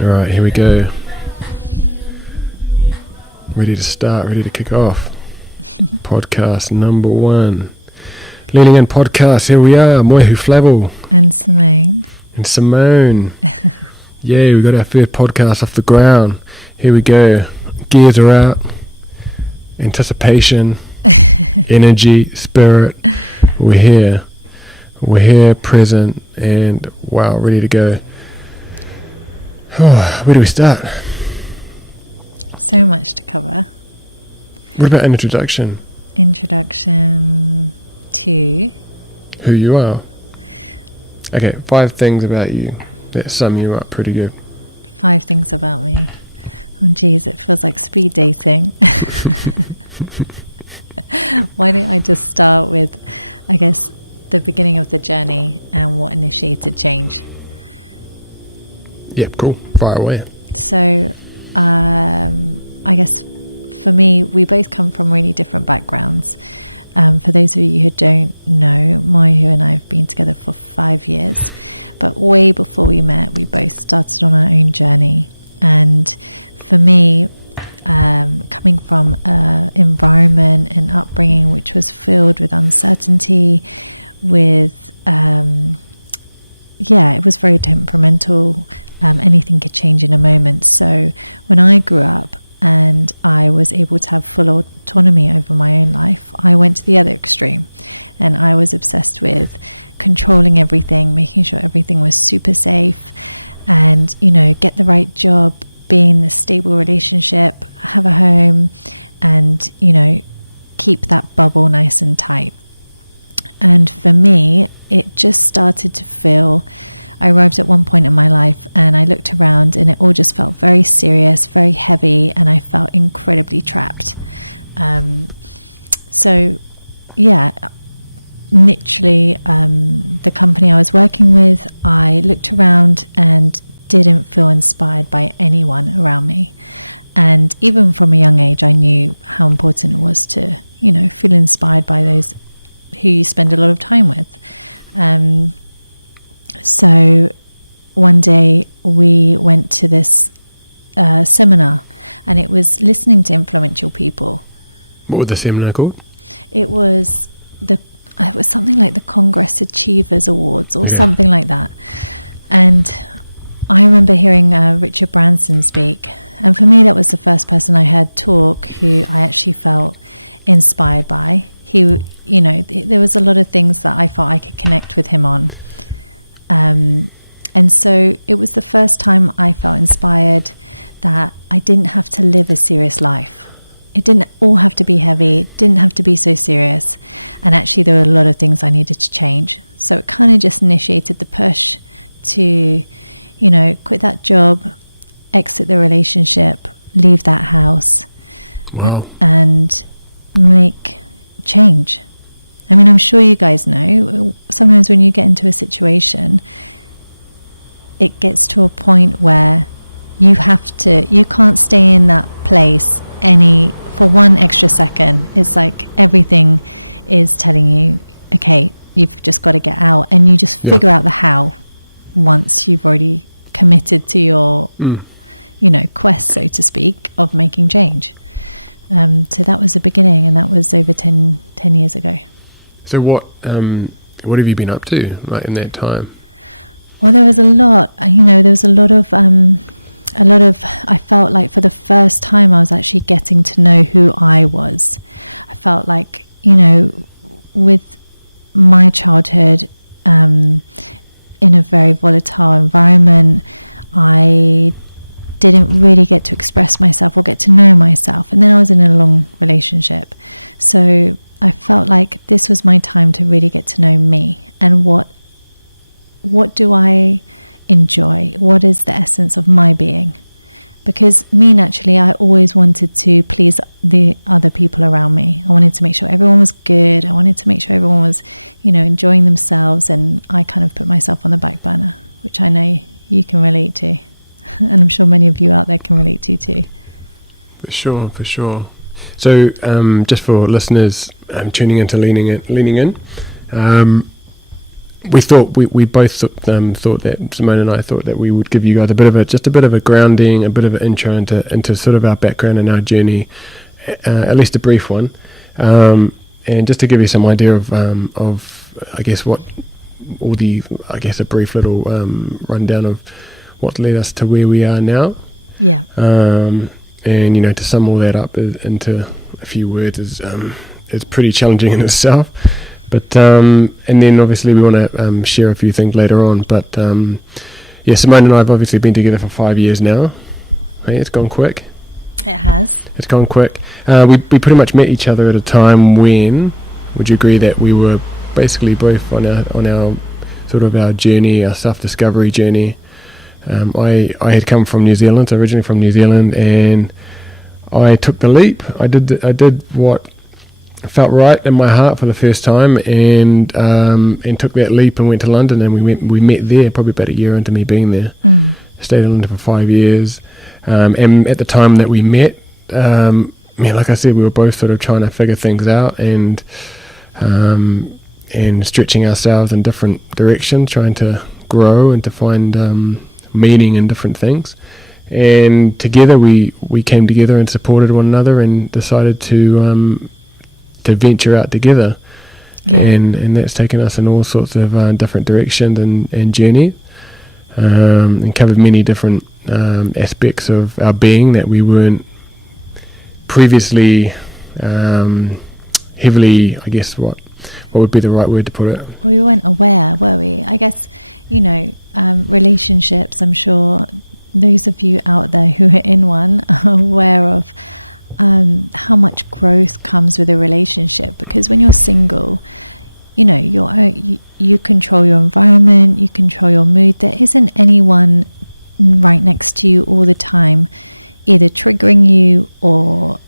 All right, here we go. Ready to start, ready to kick off. Podcast number 1. Leaning In podcast, here we are. Moihu Flavel. And Simone. And Simone. Yeah, we got our first podcast off the ground. Here we go. Gears are out. Anticipation. Energy. Spirit. We're here. We're here, present, and wow, ready to go. Oh, where do we start? So much to cover. What about an introduction? Introduction to who you are. Okay, 5 things about you that sum you up pretty good. 5 things about me. Oh geez, it feels like speed dating. Why don't I just start with, I guess, the beginning of the journey and what initiated change? Yep, cool. Fire away. So, I guess for me, we both come from really different backgrounds. For those of you who don't know, Moihu and I have been together for 5 years, but way before we met, we both started on our own journey. And for me, coming from an environment and upbringing which was filled with uncertainty, with it was very temperamental. Anything could change in a moment. So when I grew up and I was able to have full autonomy over my own life, I went to the other extreme, and I was obsessed with controlling everything, making sure everything was super safe, and get the right job, be in a stable relationship, have a home, and keep that bubble nice and tight. And for me, it just started to feel, I arrived at one point in my life and I looked around and it all just felt very serious, very heavy, and I felt incredibly trapped. Literally, the company I was working with, I looked around and didn't feel inspired by anyone around me. And even from a young age, I knew how important it was to, feel inspired by those who you spend a lot of time with. So one day we went to this seminar, and it was listening to influential people. What was the seminar called? It was something like the Congress Achievers Awards or something like that. And I remember hearing Richard Branson speak, and for me that was the first person I heard talk who I actually felt inspired by. He, there was a lot of things that I felt I could connect with him on. And so it was the first time I felt inspired that I didn't have to live a serious life. It didn't all have to be heavy. It didn't have to be so serious. And actually there were a lot of things I needed to change. So it kind of just initiated the push to, quit that job, exit the relationship, leave that house. Wow. And make change. I mean, I'm sure you guys know, sometimes when you get into a situation, it gets to a point where you can't stay in that place for one extra second. It's like everything is telling you, okay, you've just got to get out, and you just figure out the how once you've already committed to your, quest, so to speak, of making change. So that was the beginning, and that was over 10 years ago. So what have you been up to, like, in that time? Well, there was a lot. There was a lot of. I felt like for the first time I was actually getting to know who I was. I felt like, with my childhood, in a very volatile environment, I didn't really get to express myself or get to know myself. And then I was in a long relationship. So I felt like this was my time to really get to know me, and what do I enjoy? What is the essence of my being? Because me, naturally, I always wanted to please the other people around me. I wanted to make sure everyone was good. I wanted to make sure everyone was, enjoying themselves, and I kind of put myself on the back burner, which I know you can relate to. And I'm sure many of you out there can relate to too. For sure. So just for listeners tuning into Leaning In, we both thought that Simone and I thought that we would give you guys a bit of a grounding, a bit of an intro into sort of our background and our journey, at least a brief one, and just to give you some idea of I guess a brief little rundown of what led us to where we are now. Yeah. And to sum all that up into a few words is pretty challenging in itself. But and then obviously we want to share a few things later on. But Simone and I have obviously been together for 5 years now. Hey, it's gone quick. It has. It's gone quick. We pretty much met each other at a time when, would you agree that we were basically both on our sort of our journey, our self-discovery journey. I had come from New Zealand, originally from New Zealand, and I took the leap. I did what felt right in my heart for the first time, and took that leap and went to London, and we met there probably about a year into me being there. Stayed in London for 5 years, and at the time that we met, like I said, we were both sort of trying to figure things out and stretching ourselves in different directions, trying to grow and to find meaning in different things. And together we came together and supported one another and decided to venture out together. And that's taken us in all sorts of different directions and journey, and covered many different aspects of our being that we weren't previously heavily, I guess, what would be the right word to put it? Well, we weren't aware, were we? I guess, relationships, I'm sure those of you out there who are in one are aware of how much growth comes with a relationship, because when you're single, you control your environment, you control your mood. There isn't anyone right next to you all the time either triggering you or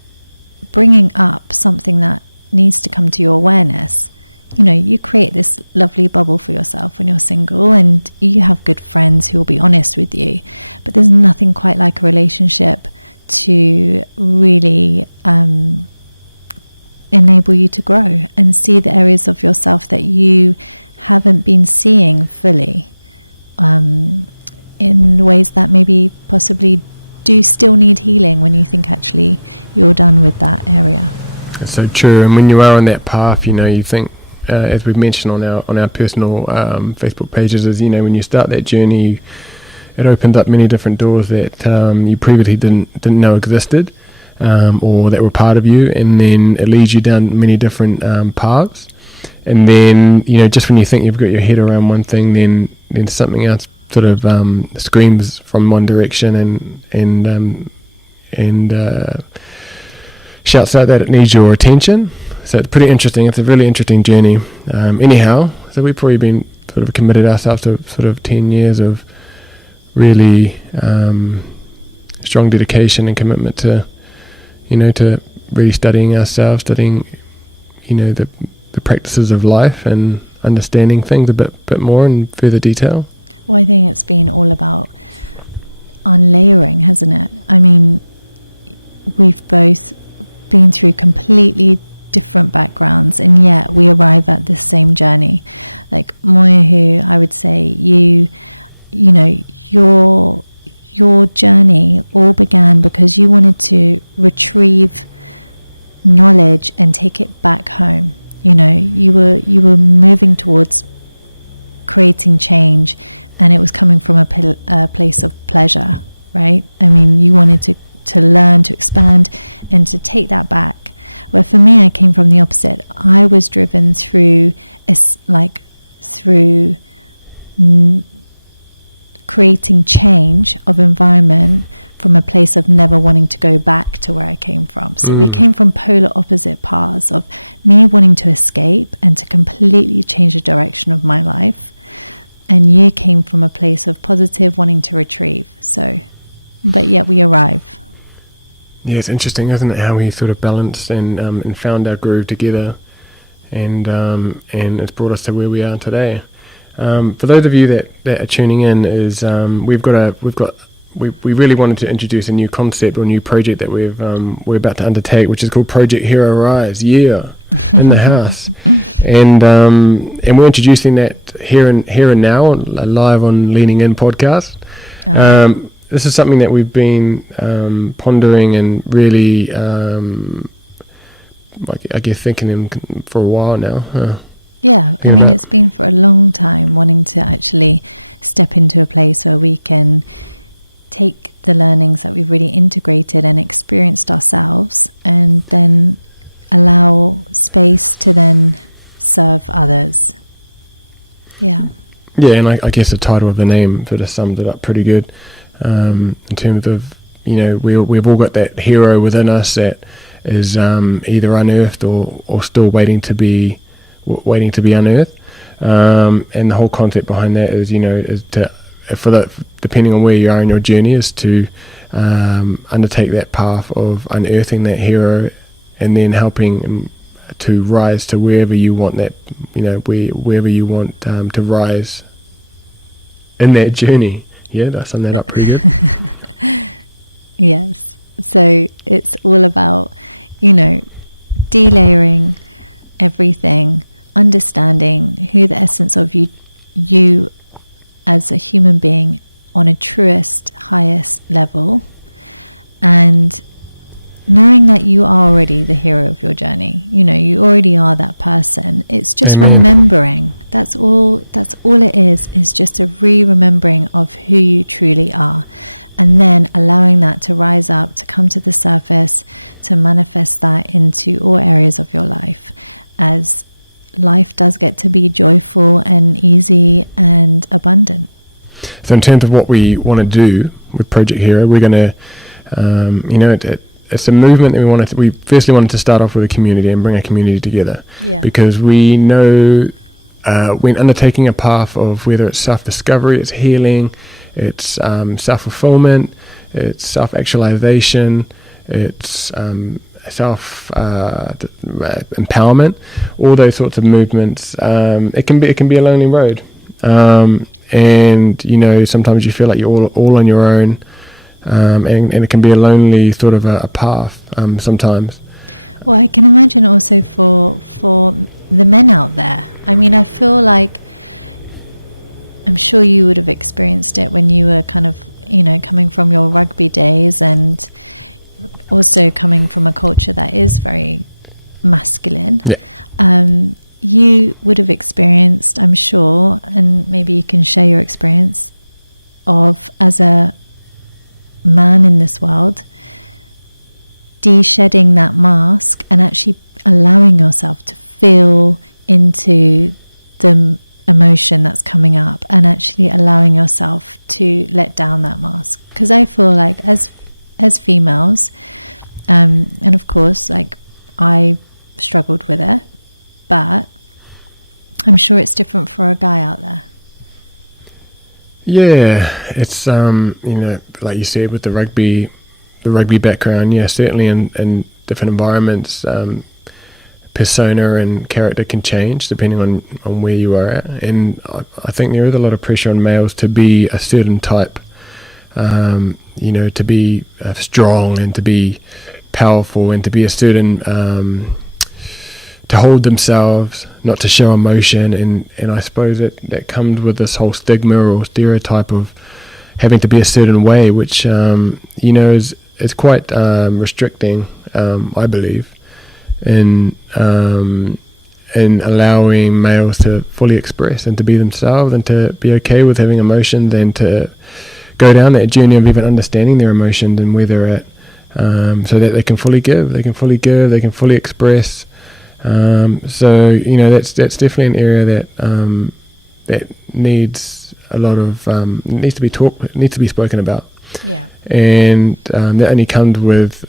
bringing up something that needs to come to your awareness. You create this lovely bubble for yourself when you're single, and you have good friends who will be honest with you, but there's nothing quite like a relationship to really enable you to grow and see the areas of yourself that you haven't been seeing fully, in ways that maybe possibly do still need healing when you think actually you're done with that area. That's so true. And when you are on that path, you think, as we've mentioned on our personal Facebook pages, is when you start that journey, it opens up many different doors that you previously didn't know existed, or that were part of you, and then it leads you down many different paths. And then just when you think you've got your head around one thing, then something else sort of screams from one direction and shouts out that it needs your attention. So it's pretty interesting. It's a really interesting journey. Anyhow, so we've probably been sort of committed ourselves to sort of 10 years of really strong dedication and commitment to, to really studying ourselves, studying, the practices of life and understanding things a bit more in further detail. Well, I think it's been all about unlayering, hasn't it? I mean, we've both been through completely different backgrounds, and yet we arrive at the same journey. Like Moehu, I would say your journey all began because you wanted to retrieve knowledge and take it back home. You were moving towards creating change, and it was coming from a place of pleasure, right? I mean, you wanted to learn, to expand, and to take that back. Where for me, I came from the opposite. I was driven through creating change of environment from a place of never wanting to go back to where I came from. So we came from polar opposite paths of me wanting to escape and to completely change the direction of my life, and you came from a place of positive wanting to retrieve. So, but yet we arrive. Yeah, it's interesting, isn't it, how we sort of balanced and found our groove together, and it's brought us to where we are today. For those of you that are tuning in, is we've got we really wanted to introduce a new concept or new project that we're about to undertake, which is called Project Hero Rise. Yeah, in the house, and we're introducing that here and now, live on Leaning In podcast. This is something that we've been pondering and really, I guess, thinking for a while now. Yeah, I mean, it's been for a long time wanting to actually step into a place where we can take the learnings that we've really integrated and experienced ourselves, and then allow space to then serve others. Yeah. Yeah, and I guess the title of the name sort of summed it up pretty good, in terms of, we've all got that hero within us that is either unearthed or still waiting to be unearthed, and the whole concept behind that is depending on where you are in your journey, is to undertake that path of unearthing that hero and then helping to rise to wherever you want that, wherever you want to rise in that journey. Yeah, did I sum that up pretty good? Yes. So it's all about, delayering everything, understanding who the essence of you as a human being on a truest, highest level, and knowing that you are already the hero of your journey. You already are that person. It's just remembering. That's all it is just a remembering of who you truly are, and then allowing that to rise up, to come to the surface, to manifest that into all areas of your life, as life does get to be joyful and easy and abundant. So in terms of what we want to do with Project Hero, we're going to, it's a movement that we firstly wanted to start off with a community and bring a community together. Yeah. Because we know when undertaking a path of whether it's self-discovery, it's healing, it's self-fulfillment, it's self-actualization, it's self-empowerment, all those sorts of movements, it can be a lonely road. And sometimes you feel like you're all on your own, and it can be a lonely sort of a path sometimes. Well, I can imagine also for the men out there. I mean, I feel like, I'm sure you would have experienced it when you were kind of, coming from your rugby days, and also coming from a culture that is very masculine. Yeah. You would have experienced, I'm sure, and maybe you can share your experience of, as a man in this world, de-shedding that mask and actually allowing yourself to feel into the emotion that's coming up, and actually allowing yourself to let down that mask. Because I feel like as females, and of course, like, I struggled with it, but I'm sure it's different for a guy out there. Yeah, it's like you said, with the rugby background, yeah, certainly in different environments, persona and character can change depending on where you are at, and I think there is a lot of pressure on males to be a certain type, to be strong and to be powerful and to be a certain, to hold themselves, not to show emotion, and I suppose that comes with this whole stigma or stereotype of having to be a certain way, which is quite restricting, I believe, in allowing males to fully express and to be themselves and to be okay with having emotions, and to go down that journey of even understanding their emotions and where they're at, so that they can fully give, they can fully express. So that's definitely an area that needs a lot of needs to be spoken about. Yeah. And that only comes with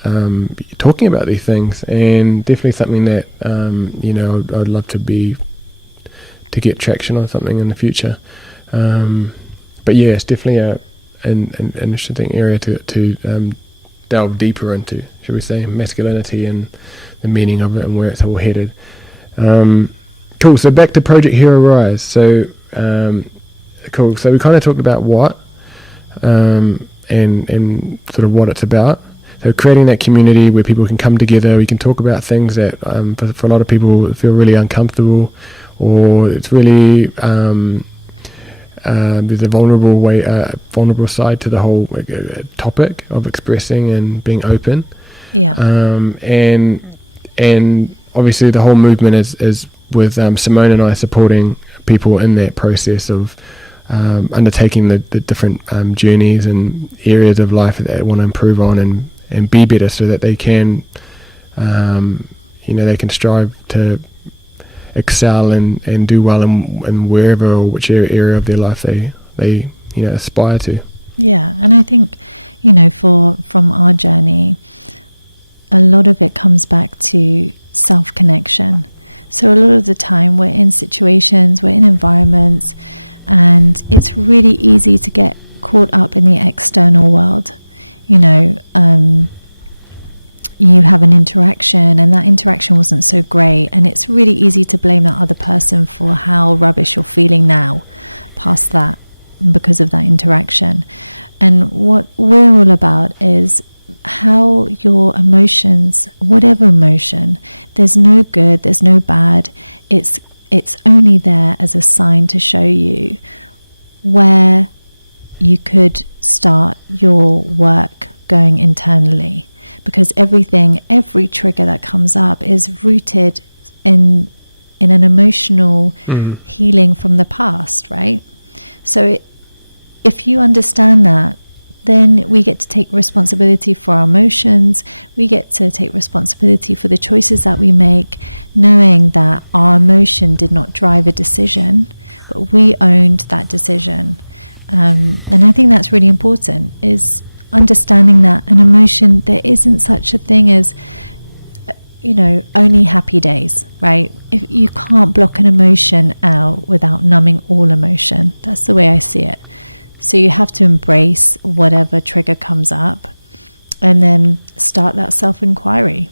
talking about these things, and definitely something that I'd love to get traction on something in the future. But yeah, it's definitely an interesting area to delve deeper into, should we say, masculinity and the meaning of it and where it's all headed. Cool. So back to Project Hero Rise. So cool. So we kind of talked about what and sort of what it's about. So creating that community where people can come together, we can talk about things that for a lot of people feel really uncomfortable, or it's really there's a vulnerable side to the whole topic of expressing and being open. Yeah. And obviously the whole movement is with Simone and I supporting people in that process of undertaking the different journeys and areas of life that they want to improve on and be better, so that they can they can strive to excel and do well in wherever or whichever area of their life they aspire to. Yeah, and I think from our journey, a lot of it comes back to self-connection. So a lot of the time we're in situations, we're in environments, and it's really easy to get caught up in the external world. You have an interaction and that interaction wasn't so great, and it's really easy to blame that other person for how rubbish you're feeling now past that because of that interaction. And what we're all about is how your emotions, whatever emotion, there's no good, there's no bad, it's only there as a sign to show you where you could start your work going internally. Because every trigger that comes up is rooted in an emotional healing from the past, right? So if you understand that, then we get to take responsibility for our emotions. We get to take responsibility for the choices that we make, knowing that our emotion did not drive a decision, but we owned that decision. And I think that's really important, is understanding that an emotion, there isn't such a thing as only happy days, right? If you can't block an emotion out without numbing all emotion. That's the way I see it. So you have to embrace whatever trigger comes up and then start that self-inquiry.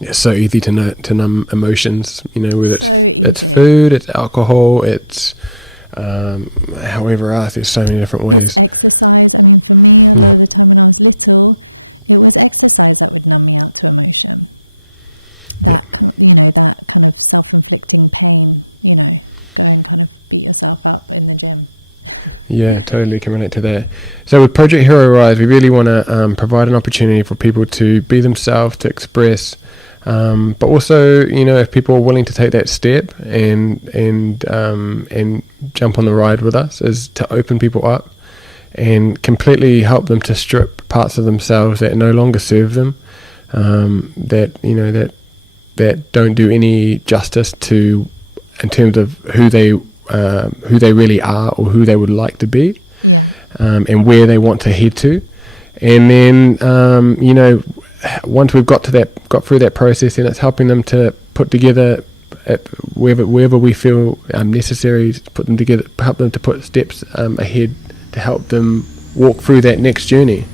It's so easy to numb emotions, whether it's easy. Food, it's alcohol, it's however else, there's so many different ways. It's exercise. I mean, for me, a lot of the time when I was little, it was exercise that would numb me out to emotion. That that kind of self-inflicting pain, go and kind of beat yourself up in the gym. Yeah, totally can relate to that. So with Project Hero Rise, we really want to provide an opportunity for people to be themselves, to express, but also, if people are willing to take that step and jump on the ride with us, is to open people up and completely help them to strip parts of themselves that no longer serve them, that don't do any justice to, in terms of who they really are or who they would like to be, and where they want to head to. And then once we've got through that process, then it's helping them to put together wherever we feel necessary, put them together, help them to put steps ahead to help them walk through that next journey.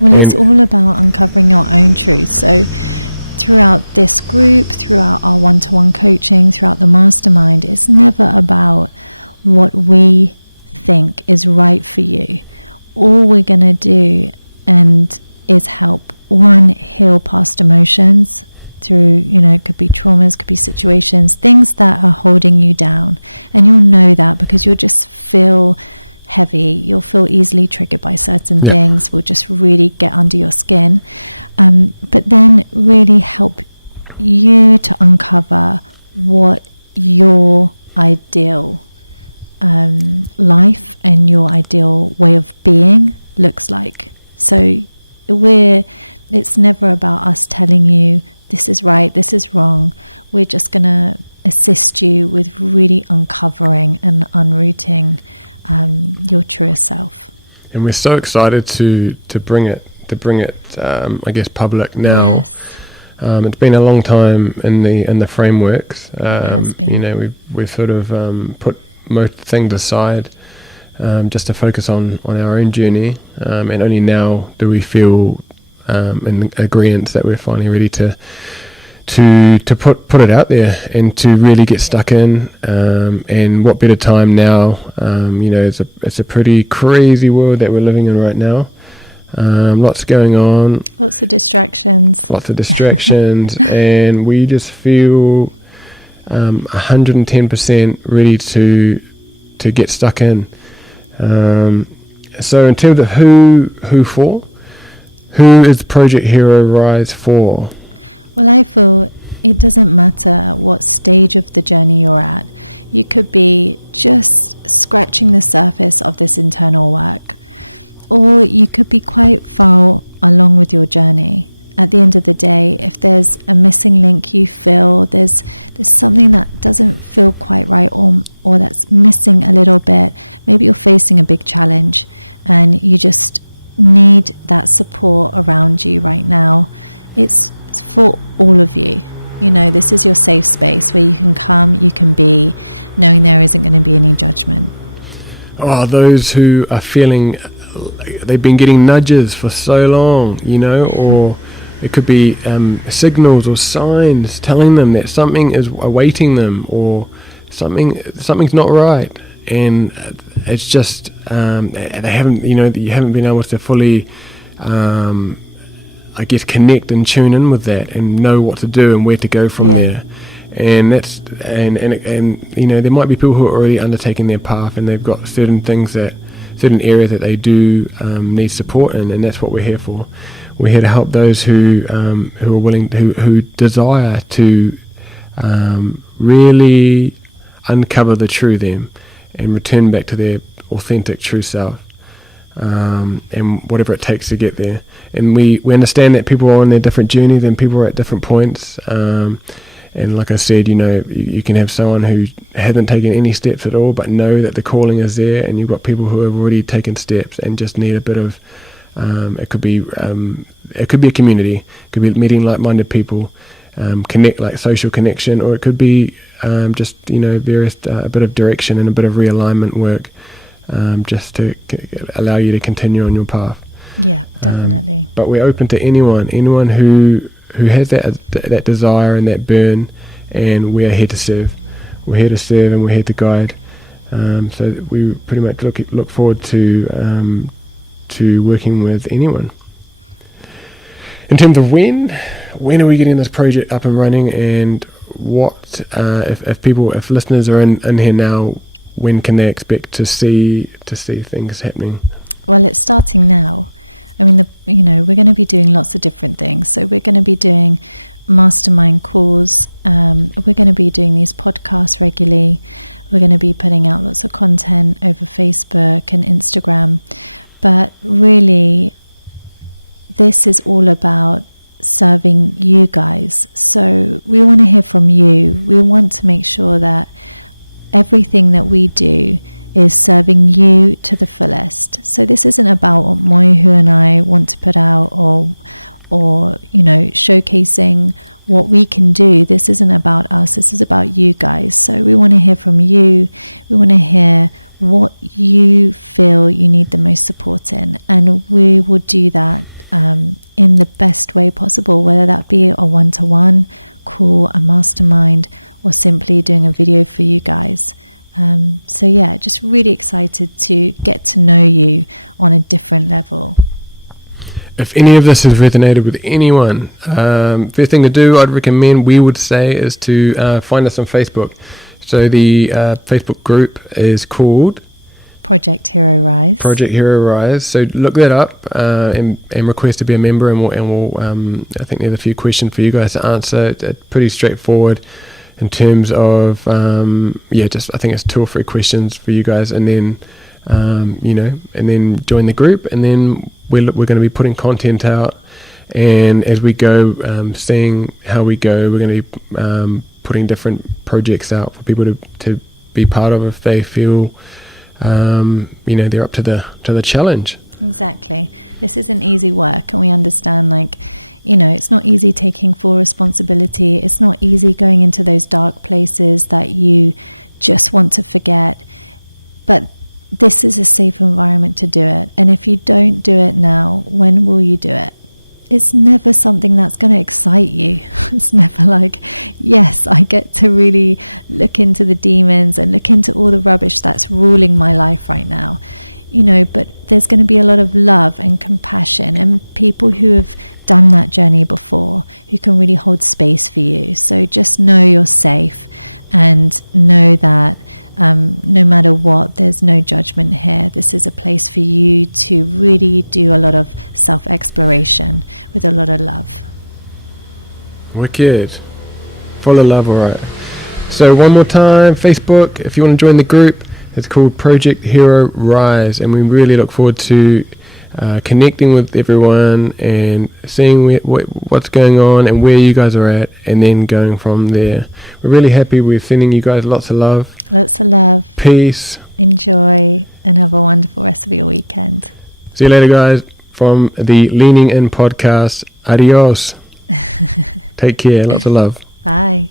Well, it's all about uncovering your own truth. So throughout this group, throughout our one-to-one coaching, throughout the mastermind, it's never about what we think is right for you. All we're going to do is help heal past emotions through, it could be traumas, could be situations, things that are holding you down. And you'll know that because you'll just feel heavy, you'll feel easily triggered by certain things, will just really get under your skin, but then really help you to uncover what your ideal life and your ideal way of being looks like. So it's never about us telling you this is right, this is wrong. We're just gonna assist you with really uncovering and unrooting your truest self. And we're so excited to bring it I guess public now. Yes. It's been a long time in the frameworks. It has been. We've sort of put most things aside just to focus on our own journey, and only now do we feel in agreement that we're finally ready to to put it out there and to really get stuck in, and what better time now? It's a pretty crazy world that we're living in right now. Lots going on, lots of distractions, and we just feel 110% ready to get stuck in. So in terms of who is Project Hero Rise for? Well, I feel it doesn't matter at what stage of the journey you're at. You could be just scratching the surface of this internal work, or you could be quite far along with your journey. At the end of the day, if there's a missing link, you feel there's something that doesn't feel quite right, or that's missing a little bit. Maybe you're facing a big challenge and you just need that support around you right now. It's for all of you. This is your safe space where you can come, you can be, knowing there isn't going to be any judgment. Oh, those who are feeling they've been getting nudges for so long, or it could be signals or signs telling them that something is awaiting them, or something's not right, and it's just they haven't, you haven't been able to fully, connect and tune in with that and know what to do and where to go from there. And that's and there might be people who are already undertaking their path and they've got certain areas that they do need support in, and that's what we're here for. We're here to help those who are willing, who desire to really uncover the true them and return back to their authentic true self, and whatever it takes to get there. And we understand that people are on their different journeys and people are at different points. And like I said, you can have someone who hasn't taken any steps at all, but know that the calling is there, and you've got people who have already taken steps and just need a bit of. It could be a community, it could be meeting like-minded people, connect, like social connection, or it could be just various a bit of direction and a bit of realignment work, just to allow you to continue on your path. Yeah, definitely. But we're open to anyone who has that desire and that burn, and we are here to serve. We're here to serve and we're here to guide. So we pretty much look forward to working with anyone. In terms of when are we getting this project up and running, and what if listeners are in here now, when can they expect to see things happening? Well, it's starting now. I mean, we're going to be doing lots of different things. So we're going to be doing mastermind calls. We're going to be doing these podcasts regularly. We're going to be putting out lots of content over Facebook and Instagram. But really, this is all about serving you guys. So we want to hear from you. We want to make sure that everything that we do is serving you to the fullest. So this isn't about what Moihu and I want to put out, or showcasing what we can do. This isn't about us. This is about you guys. So we want to hear from you. We want to hear what you feel you need the most support in, and we will do that in the best way possible, whether that be a one-to-one call, a mastermind, or simply doing a video for you guys. So yeah, just really excited to get to know you on a different level. If any of this has resonated with anyone, first thing to do, I'd recommend, we would say, is to find us on Facebook. So the Facebook group is called Project Hero Rise. Project Hero Rise. So look that up and request to be a member, and we'll I think there's a few questions for you guys to answer. It's pretty straightforward in terms of just I think it's 2 or 3 questions for you guys, and then and then join the group, and then we're going to be putting content out, and as we go, seeing how we go, we're going to be putting different projects out for people to be part of if they feel they're up to the challenge. Exactly. This isn't easy work, and we understand, it's not easy taking full responsibility. It's not easy going into those dark places that you just want to forget. But this is a safe environment to do it. And if you don't do it now, when will you do it? it's never something that's going to excite you. It's never like, yes, I get to really look into the demons and look into all the rubbish that's ruling my life right now, you know. But there's going to be a lot of love and compassion and people who have done that journey before who can really hold space for you. So just know you're safe, and know that no matter what, there's no judgment here. This is a place for you to really do a lot of self-exploration with a lot of love. Wicked. Full of love, alright. So one more time, Facebook, if you want to join the group, it's called Project Hero Rise, and we really look forward to connecting with everyone and seeing what's going on and where you guys are at, and then going from there. We're really happy. We're sending you guys lots of love. Lots of love. Peace. Enjoy, and have a wonderful rest of your weekend. See you later, guys, from the Leaning In podcast. Adios. Take care. Lots of love. Bye.